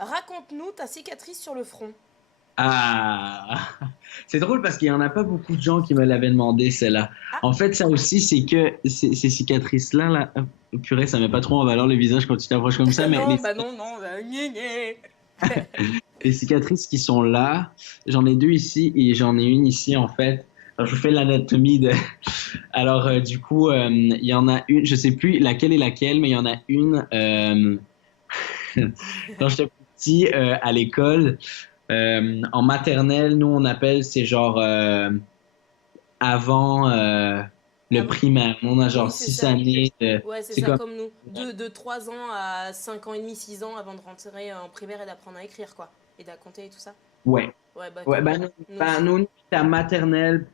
Raconte-nous ta cicatrice sur le front. Ah, c'est drôle parce qu'il y en a pas beaucoup de gens qui me l'avaient demandé, celle-là. Ah, En fait, ça aussi, c'est que ces cicatrices-là, là, purée, ça met pas trop en valeur le visage quand tu t'approches comme ça, mais non, bah non, non, gné, gné. les cicatrices qui sont là, j'en ai deux ici et j'en ai une ici, en fait. Alors, je vous fais l'anatomie de. Alors, du coup, il y en a une, je sais plus laquelle est laquelle, mais il y en a une. Quand j'étais petit à l'école, en maternelle, nous on appelle, c'est genre avant le Avant... primaire. Nous, on a genre Oui, c'est 6 ça. années. Ouais, c'est C'est ça, comme. comme nous. De 3 ans à 5 ans et demi, 6 ans avant de rentrer en primaire et d'apprendre à écrire, quoi. Et à compter et tout ça. Ouais. Ouais, bah Ouais, comme ben, nous. nous, Nous ben, aussi. nous, c'était à maternelle,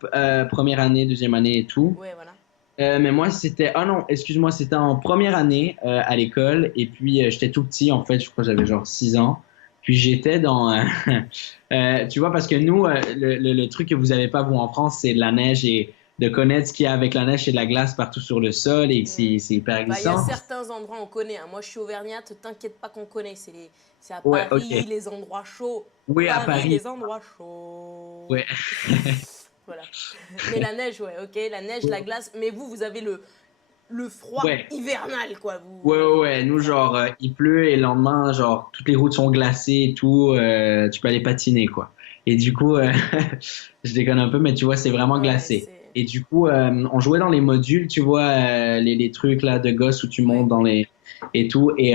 première année, deuxième année et tout. Ouais, voilà. Mais moi, c'était. Ah non, excuse-moi, c'était en première année à l'école. Et puis, j'étais tout petit, en fait. Je crois que j'avais genre 6 ans. Puis, j'étais dans. Tu vois, parce que nous, le truc que vous n'avez pas, vous, en France, c'est de la neige et de connaître ce qu'il y a avec la neige et de la glace partout sur le sol et que Mm. c'est hyper Bah, il y a glissant. certains endroits on connaît, hein. Moi, je suis auvergnate, t'inquiète pas qu'on connaît. C'est à Ouais, Paris, ok. les endroits chauds. Oui, à Paris, Paris. les endroits chauds. Ouais. Voilà. Mais la neige, ouais, ok. La neige, la glace. Mais vous, vous avez le froid Ouais. hivernal, quoi. Ouais, Vous... ouais, ouais. Nous, Vraiment. genre, il pleut et le lendemain, genre, toutes les routes sont glacées et tout. Tu peux aller patiner, quoi. Et du coup, je déconne un peu, mais tu vois, c'est vraiment Ouais, glacé. c'est. Et du coup, on jouait dans les modules, tu vois, les trucs là de gosses où tu Ouais. montes dans les et tout. Et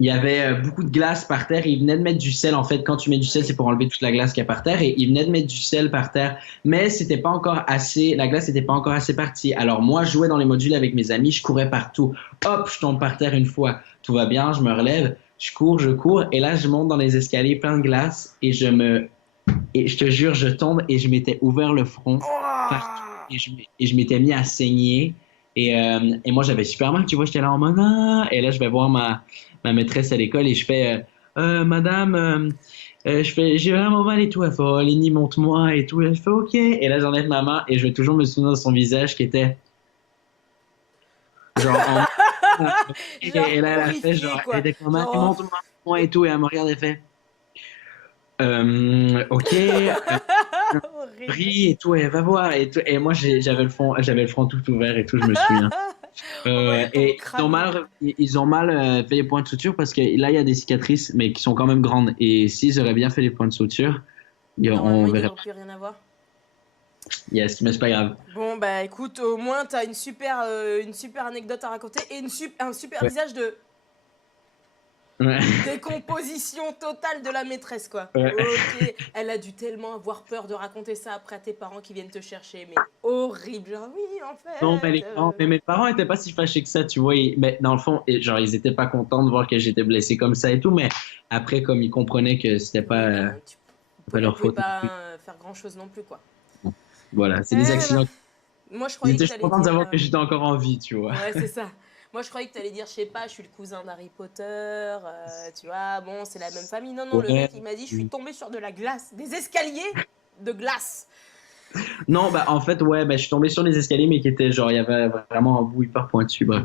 il y avait beaucoup de glace par terre. Et ils venaient de mettre du sel. En fait, quand tu mets du sel, c'est Ok. pour enlever toute la glace qu'il y a par terre. Et ils venaient de mettre du sel par terre. Mais c'était pas encore assez. La glace n'était pas encore assez partie. Alors moi, je jouais dans les modules avec mes amis. Je courais partout. Hop, je tombe par terre une fois. Tout va bien. Je me relève. Je cours, je cours. Et là, je monte dans les escaliers plein de glace. Et je te jure, je tombe et je m'étais ouvert le front partout. Oh. Et je m'étais mis à saigner. Et moi, j'avais super mal, tu vois, j'étais là en mode ah! Et là, je vais voir ma maîtresse à l'école et je fais Madame, j'ai vraiment mal et tout. Elle fait oh, Lénie, monte-moi et tout. Elle fait OK. Et là, j'enlève ma main et je vais toujours me souvenir de son visage qui était genre en. Genre Et là, elle a fait horrifié, genre, elle quoi. était comme ah, Genre. monte-moi moi et tout. Et elle me regarde et fait OK. Horrible. Ris et tout, et va voir et tout. Et moi, j'avais le front tout ouvert et tout, je me souviens. En voyant ton Et crâne. ils ont mal fait les points de suture parce que là, il y a des cicatrices, mais qui sont quand même grandes. Et s'ils auraient bien fait les points de suture, Normalement, on il verrait devrait pas. plus rien avoir. Yes, mais c'est pas grave. Bon, bah écoute, au moins, t'as une super anecdote à raconter et un super Ouais. visage de Ouais. décomposition totale de la maîtresse, quoi. Ouais. Ok, elle a dû tellement avoir peur de raconter ça après à tes parents qui viennent te chercher, mais horrible. Genre, oui, en Non, mais, fait. mais mes parents étaient pas si fâchés que ça, tu vois. Mais dans le fond, genre, ils étaient pas contents de voir que j'étais blessé comme ça et tout. Mais après, comme ils comprenaient que c'était Oui, pas, ben, pas elle leur pouvait faute non pas plus. faire grand chose non plus, quoi. Bon, voilà, c'est des Eh ben, accidents. moi je Ils croyais étaient que juste t'allais contents de dire. savoir que j'étais encore en vie, tu vois. Ouais, c'est ça. Moi je croyais que t'allais dire, je sais pas, je suis le cousin d'Harry Potter, tu vois, bon, c'est la même famille. Non, non, le Ouais. mec il m'a dit, je suis tombé sur de la glace, des escaliers de glace. Non, bah en fait, ouais, bah, je suis tombé sur les escaliers, mais qui étaient genre, il y avait vraiment un bout hyper pointu, bref.